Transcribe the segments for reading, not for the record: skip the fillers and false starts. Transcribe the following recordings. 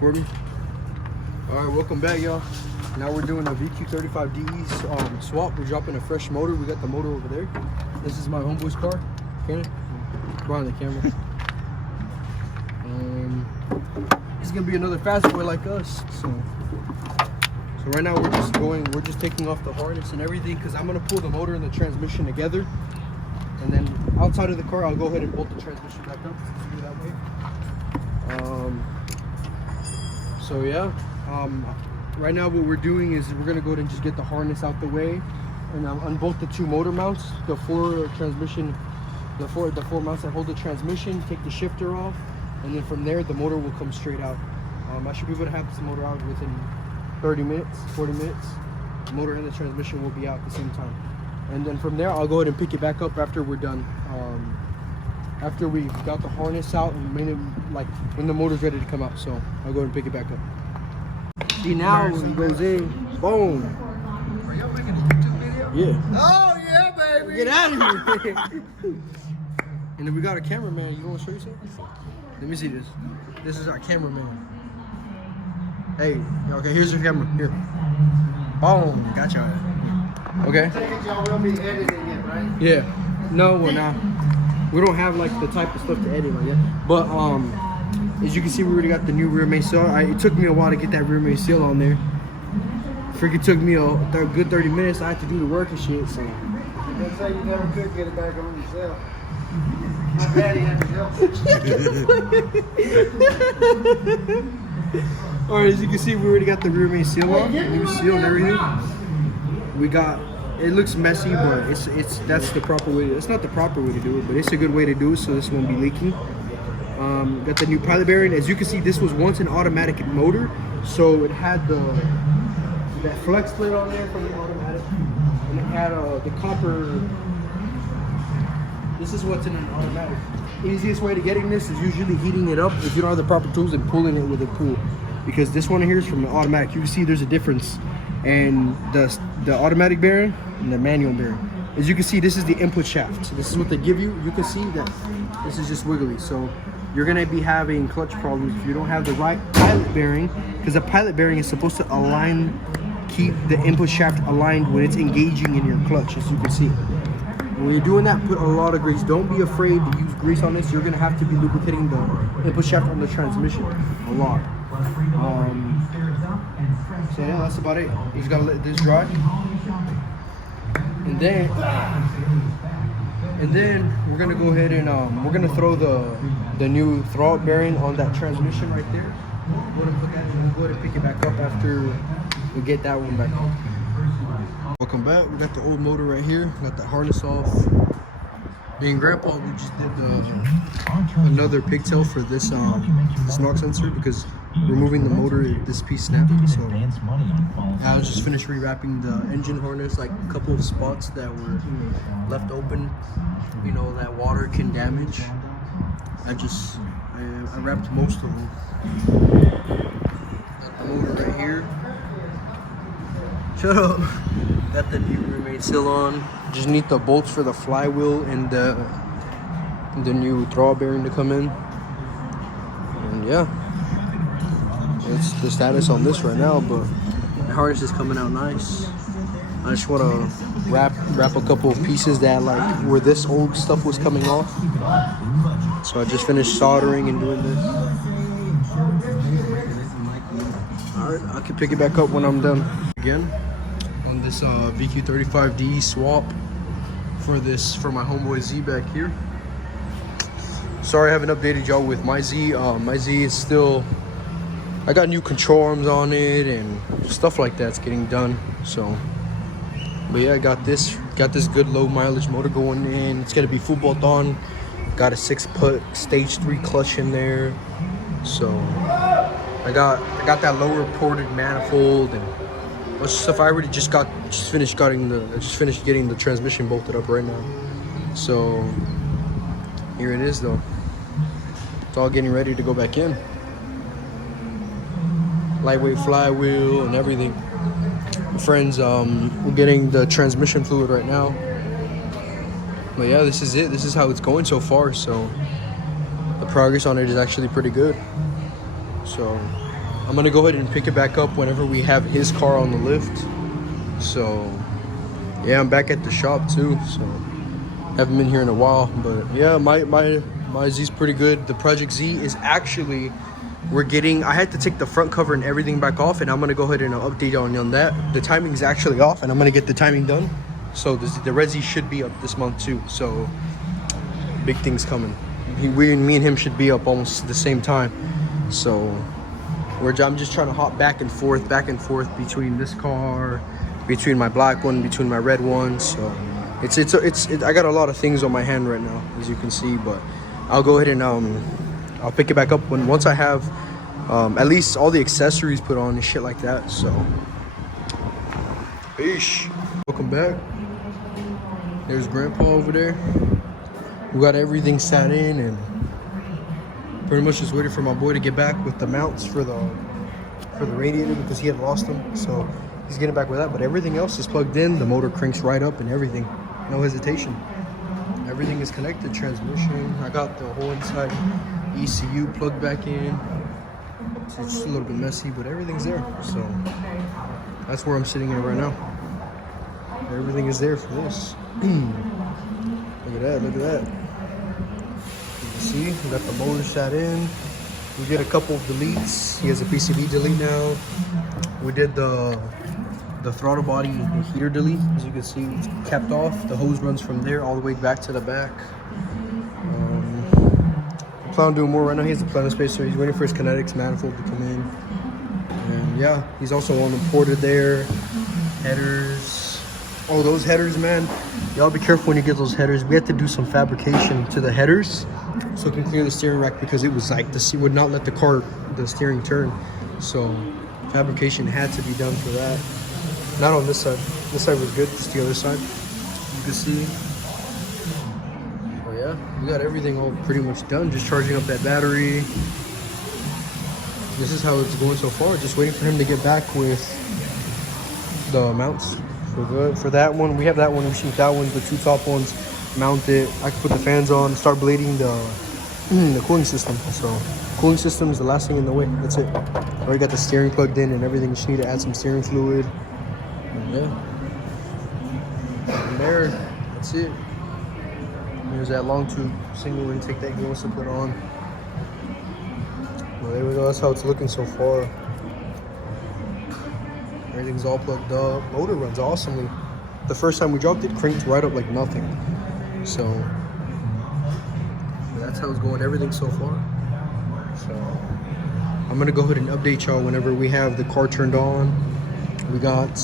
Recording. All right, welcome back, y'all. Now we're doing a VQ35DE swap. We're dropping a fresh motor. We got the motor over there. This is my homeboy's car. Can it? Behind the camera. He's gonna be another fast boy like us. So right now we're just taking off the harness and everything because I'm gonna pull the motor and the transmission together. And then outside of the car, I'll go ahead and bolt the transmission back up. Do that way. So yeah, right now what we're doing is we're gonna go ahead and just get the harness out the way and unbolt the two motor mounts, the four mounts that hold the transmission, take the shifter off, and then from there the motor will come straight out. I should be able to have this motor out within 30 minutes, 40 minutes. The motor and the transmission will be out at the same time. And then from there, I'll go ahead and pick it back up after we're done. After we got the harness out and made it, like when the motor's ready to come out. So I'll go ahead and pick it back up. See, now he goes in, boom. Are y'all making a YouTube video? Yeah. Oh yeah, baby. Get out of here. And then we got a cameraman. You want to show you something? Let me see this. This is our cameraman. Hey, okay, here's your camera. Here. Boom. Gotcha. Okay. Y'all will be editing it, right? Yeah. No, we're not. We don't have like the type of stuff to edit like that. But as you can see, we already got the new rear main seal. It took me a while to get that rear main seal on there. Freaking took me a good 30 minutes. I had to do the work and shit. So. Don't say you never could get it back on yourself. My daddy had to help. All right, as you can see, we already got the rear main seal on, new seal and everything. We got. It looks messy, but that's the proper way. It's not the proper way to do it, but it's a good way to do it, so this won't be leaking. Got the new pilot bearing. As you can see, this was once an automatic motor, so it had that flex plate on there from the automatic, and it had the copper. This is what's in an automatic. Easiest way to getting this is usually heating it up if you don't have the proper tools and pulling it with a tool, because this one here is from the automatic. You can see there's a difference, and the automatic bearing and the manual bearing. As you can see, this is the input shaft. So this is what they give you. You can see that this is just wiggly. So you're gonna be having clutch problems if you don't have the right pilot bearing, because the pilot bearing is supposed to keep the input shaft aligned when it's engaging in your clutch, as you can see. When you're doing that, put a lot of grease. Don't be afraid to use grease on this. You're gonna have to be lubricating the input shaft on the transmission a lot. So yeah, that's about it. You just gotta let this dry. And then we're gonna go ahead and we're gonna throw the new throttle bearing on that transmission right there. We'll go ahead and put that in. We'll go ahead and pick it back up after we get that one back on. Welcome back. We got the old motor right here. Got the harness off. Me and Grandpa, we just did another pigtail for this knock sensor because removing the motor, this piece snapped. So I was just finished rewrapping the engine harness, like a couple of spots that were left open, you know, that water can damage. I wrapped most of them. Got the motor right here. Shut up. Got the new rear main seal on. Just need the bolts for the flywheel and the new throttle bearing to come in. And yeah, it's the status on this right now, but the harness is coming out nice. I just want to wrap a couple of pieces that like where this old stuff was coming off. So I just finished soldering and doing this. Alright, I can pick it back up when I'm done. Again, on this VQ35DE swap for my homeboy Z back here. Sorry I haven't updated y'all with my Z. My Z is still, I got new control arms on it and stuff like that's getting done. So, but yeah, I got this good low mileage motor going in. It's gonna be full bolt on. Got a 6-put stage 3 clutch in there. So I got that lower ported manifold and bunch of stuff. I already just finished getting the transmission bolted up right now. So here it is though. It's all getting ready to go back in. Lightweight flywheel and everything. Friends, we're getting the transmission fluid right now. But yeah, this is it. This is how it's going so far. So the progress on it is actually pretty good. So I'm gonna go ahead and pick it back up whenever we have his car on the lift. So yeah, I'm back at the shop too. So haven't been here in a while, but yeah, my Z's pretty good. The Project Z is actually, I had to take the front cover and everything back off, and I'm gonna go ahead and update on that. The timing is actually off, and I'm gonna get the timing done. So the Red Z should be up this month too. So big things coming. Me and him should be up almost the same time. So I'm just trying to hop back and forth between this car, between my black one, between my red one. So it's I got a lot of things on my hand right now, as you can see. But I'll go ahead and I'll pick it back up once I have at least all the accessories put on and shit like that. So peace. Welcome back. There's Grandpa over there. We got everything sat in and pretty much just waiting for my boy to get back with the mounts for the radiator, because he had lost them. So he's getting back with that, but everything else is plugged in. The motor cranks right up and everything. No hesitation. Everything is connected. Transmission. I got the whole inside ECU plugged back in. So it's just a little bit messy, but everything's there. So that's where I'm sitting at right now. Everything is there for this. Look at that, look at that. You can see, we got the motor sat in. We did a couple of deletes. He has a PCB delete now. We did the throttle body heater delete. As you can see, it's capped off. The hose runs from there all the way back to the back. I plan on doing more right now. He has the planet spacer. He's waiting for his kinetics manifold to come in. And yeah, he's also on the ported there. Headers. Oh, those headers, man. Y'all be careful when you get those headers. We had to do some fabrication to the headers so it can clear the steering rack, because it was like the would not let the steering turn. So fabrication had to be done for that. Not on this side. This side was good, just the other side. You can see. Oh yeah, we got everything all pretty much done. Just charging up that battery. This is how it's going so far. Just waiting for him to get back with the mounts. For that one, we have that one. We shoot that one, the two top ones. Mount it. I can put the fans on. Start blading the cooling system. So cooling system is the last thing in the way. That's it. Already got the steering plugged in and everything. Just need to add some steering fluid. And yeah. From there, that's it. There's that long tube single intake that he wants to put on. Well, there we go. That's how it's looking so far. Everything's all plugged up. Motor runs awesomely. The first time we dropped it, cranked right up like nothing. So that's how it's going. Everything so far. So I'm gonna go ahead and update y'all whenever we have the car turned on. We got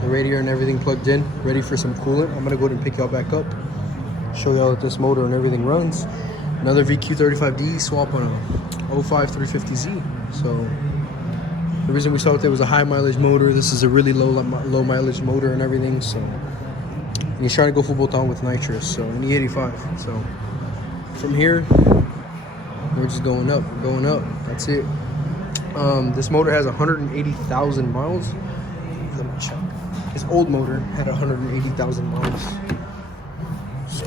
the radiator and everything plugged in, ready for some coolant. I'm gonna go ahead and pick y'all back up, show y'all that this motor and everything runs. Another VQ35D swap on a 05 350Z. So the reason we saw it there was a high mileage motor. This is a really low mileage motor and everything. So and he's trying to go full bolt on with nitrous. So an E85. So from here, we're just going up, going up. That's it. This motor has 180,000 miles. Let me check. His old motor had 180,000 miles. So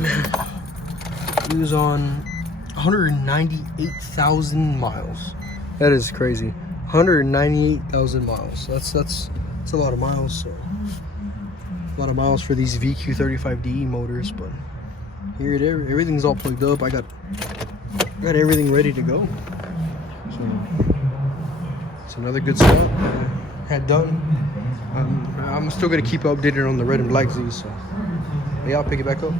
man, he was on 198,000 miles. That is crazy. 198,000 miles. That's a lot of miles. So a lot of miles for these VQ35DE motors, but here it is. Everything's all plugged up. I got everything ready to go. So it's another good swap had done. I'm still gonna keep updated on the red and black Z's. So yeah, I'll pick it back up.